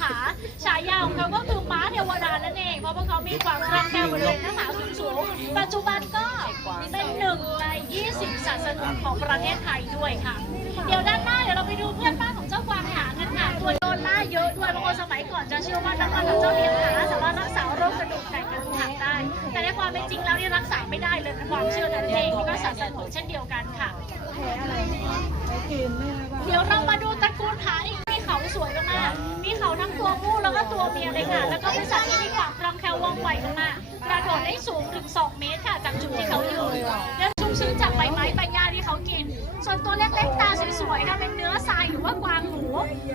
ขาฉายาของเขาก็คือม้าเทวดานั่นเองเพราะว่าเขามีความคล่องแคล่วบริเวณหน้าผาสูงๆปัจจุบันก็เป็นหนึ่งใน 20 สัตว์สงวนของประเทศไทยด้วยค่ะ เดี๋ยวด้านหน้าเดี๋ยวเราไปดูเพื่อนบ้านของเจ้ากวางหางกันค่ะตัวโดนล่าเยอะด้วยบางคนสมัยก่อนจะเชื่อว่าน้ำมันของเจ้าเลี้ยงหาสามารถรักษาโรคกระดูกแตกกระดูกหักได้ แต่ในความเป็นจริงแล้วนี่รักษาไม่ได้เลยเป็นความเชื่อนั้นเองนี่ก็สัตว์สงวนเช่นเดียวกันค่ะเดี๋ยวเรามาดูตระกูลผาอีกมีเขาสวยมากๆ ทั้งตัวผู้แล้วก็ตัวเมียเลยค่ะ แล้วก็เป็นสัตว์ที่มีความคล่องแคล่วว่องไวมากๆกระโดดได้สูงถึง 2 เมตรค่ะ จากจุดที่เขาอยู่และชุ่มชื้นจากใบไม้ใบหญ้าที่เขากิน ส่วนตัวเล็กๆตาสวยๆค่ะเป็นเนื้อทรายหรือว่ากวางหมู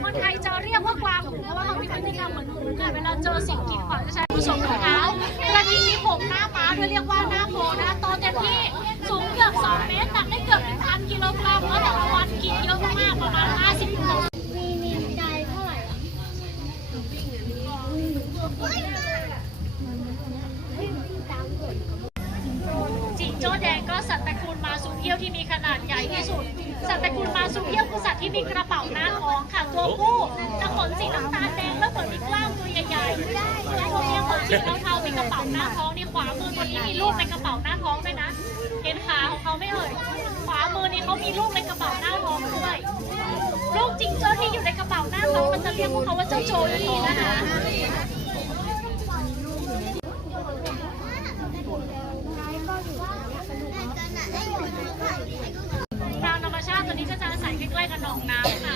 คนไทยจะเรียกว่ากวางหมูเพราะว่าเขามีพฤติกรรมเหมือนหมูค่ะเวลาเจอสิ่งกีดขวางจะใช้ผสมรองเท้ากระทิงมีผมหน้าม้าด้วยเรียกว่าหน้าโพนะคะโตเต็มที่สูงเกือบ 2 เมตรหนักได้เกือบ1,000กิโลกรัมเพราะแต่ละวันกินเยอะมากประมาณ5กิโล มีมีใจเท่าไหร่อะ จิงโจ้แดงก็ สัตว์ตระกูลมาซูเพียวที่มีขนาดใหญ่ที่สุด สัตว์ตระกูลมาซูเพียวคือสัตว์ที่มีกระเป๋าหน้าท้องค่ะตัวผู้จะขนสีน้ำตาลแดงแล้วเหมือนมีกล้ามตัวใหญ่ๆตัวเมียขนสีเทาๆมีกระเป๋าหน้าท้องนี่ขวามือตัวนี้มีลูกในกระเป๋าหน้าท้องด้วยนะ เห็นขาของเขาไหม่เอ่ยขวามือนี่เขามีลูกในกระเป๋าหน้าท้องด้วยลูกจริงโจ้าที่อยู่ในกระเป๋าหน้าท้องมันจะเรียกพวกเขาว่าเจ้าโจลีนะคะ ทางธรรมชาติตัวนี้ก็จะอาศัยใก ล้ๆกับหนองน้ำค่ะ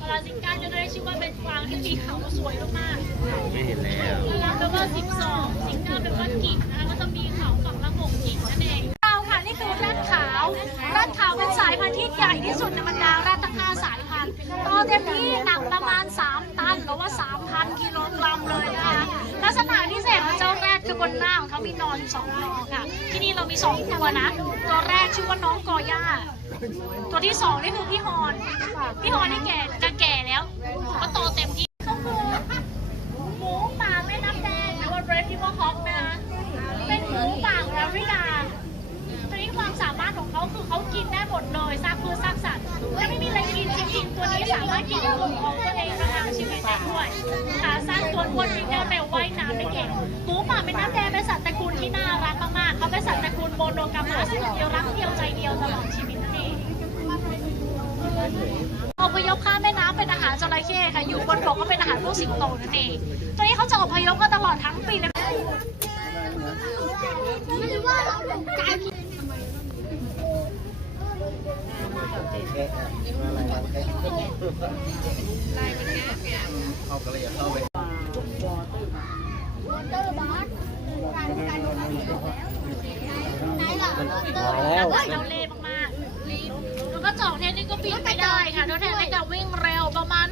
ปลาซิงก้าจะได้ชื่อว่าเป็นกวางที่มีเขาสวยมากไม่เห็นแล้วๆแล้วก็สิบสองซิงก้าเป็นว่ากิ่งนะคะก็จะมีเขาฝั่งละหกกิ่งนั่นเองเราค่ะนี่คือรัดขาวรัดขาวเป็นสายพันธุ์ที่ใหญ่ที่สุดในบรรดารัดทั้งห้าสายพันธุ์โตเต็มที่ นหน้าของเขามีนอนอยู่สองนอค่ะ ที่นี่เรามีสองตัวนะ ตัวแรกชื่อว่าน้องกอย่า ตัวที่สองนี่คือพี่ฮอน พี่ฮอนนี่แก่จะแก่แล้วก็โตเต็มที่ก็คือหมูป่าแม่น้ำแดงหรือว่า Red River Hawk นะคะเป็นหมูป่าแอฟริกาตัวนี้ความสามารถของเขาคือเขากินได้หมดเลยซากพืชซากสัตว์ถ้าไม่มีอะไรกินจริงๆตัวนี้สามารถกินกลุ่มของตัวเองประทังชีวิตได้ด้วยขาสั้นตัวอ้วนวิ่งได้เร็ว โนกามัสเดียวรักเดียวใจเดียวตลอดชีวิตนั่นเองอพยพข้ามแม่น้ำเป็นอาหารจระเข้ค่ะ อยู่บนบกก็เป็นอาหารพวกสิงโตนั่นเองตัวนี้เขาจะอพยพกันตลอดทั้งปีเลยไม่รู้ว่าเราใจเขาก็เลยอยากเข้าไป วอเตอร์บอสการการไหนล่ะวอ เตอร์แล้วเจ้าเล่ห์มากๆแล้วก็จอกเทนนี่ก็บินไม่ได้ค่ะโดยแทนได้กับวิ่งเร็วประมาณ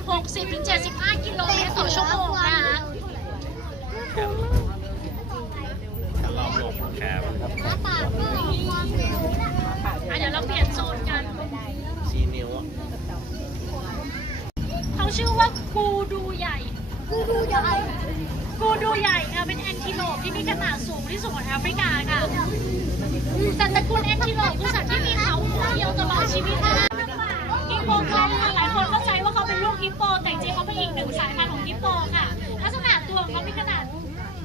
60-75 กิโลเมตรต่อชั่วโมงนะคะถ้าเราหลบแคบหน้าปากก็ความเร็วนะอะเดี๋ยวเราเปลี่ยนโซนกันชี้นิ้วอะเขาชื่อว่ากูดูใหญ่ กูดูใหญ่ กูดูใหญ่ค่ะเป็นแอนทิโลปที่มีขนาดสูงที่สุดของแอฟริกาค่ะ แต่ตระกูลแอนทิโลคือสัตว์ที่มีเขาหัวเดียวตลอดชีวิตนะคะฮิปโปคาหลายคนเข้าใจว่าเขาเป็นลูกฮิปโป แต่จริงเขาเป็นอีกหนึ่งสายพันธุ์ของฮิปโปค่ะ ลักษณะตัวของเขามีขนาด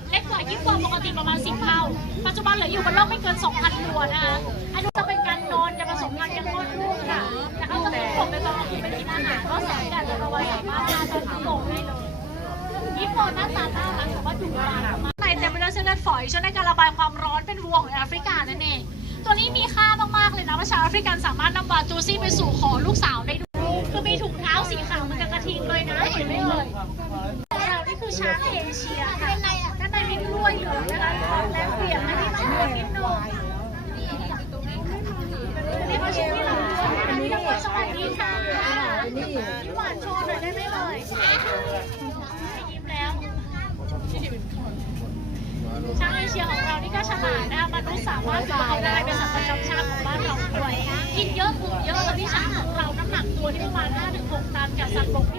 เล็กกว่าฮิปโปปกติประมาณ10เท่า ปัจจุบันเหลืออยู่บนโลกไม่เกิน 2,000 ตัวนะคะอันนี้จะเป็นการนอนจะผสมพันธุ์กันคลอดลูกค่ะแต่เขาจะเป็นผมเป็นตอนกลางคืนเป็นกินอาหารก็แสงแดดและระวังสามารถฆ่าเจ้าฮิปโปได้เลยฮิปโปหน้าตาน่ารักแต่ว่าดุร้ายมาก เต็มไปด้วยเส้นเลือดฝอยช่วยในการระบายความร้อนเป็นวัวของแอฟริกานั่นเอง ตัวนี้มีค่ามากๆเลยนะว่าชาวแอฟริกันสามารถนำบาตูซี่ไปสู่ขอลูกสาวได้ด้วยคือมีถุงเท้าสีขาวเหมือนกับกระทิงเลยนะเห็นไหมเอ่ยเรานี่คือช้างเอเชียค่ะด้านในมีกล้วยเหลืองนะคะและเปลี่ยนมาที่ตัวนิดนึงนี่เขาชื่อพี่หลานอันนี้ก็สวัสดีค่ะพี่หวานโชว์หน่อยได้ไหมเอ่ย ยิ้มแล้วช้างเอเชียของเรานี่ก็ฉลาดนะคะมนุษย์ สามารถดูเขาได้เป็นสัตว์ประจำชาติของบ้านเราด้วยกินเยอะกลุ่มเยอะแล้วที่ช้างของเราน้ำหนักตัวที่ประมาณ5-6ตันกับสัตว์บกที่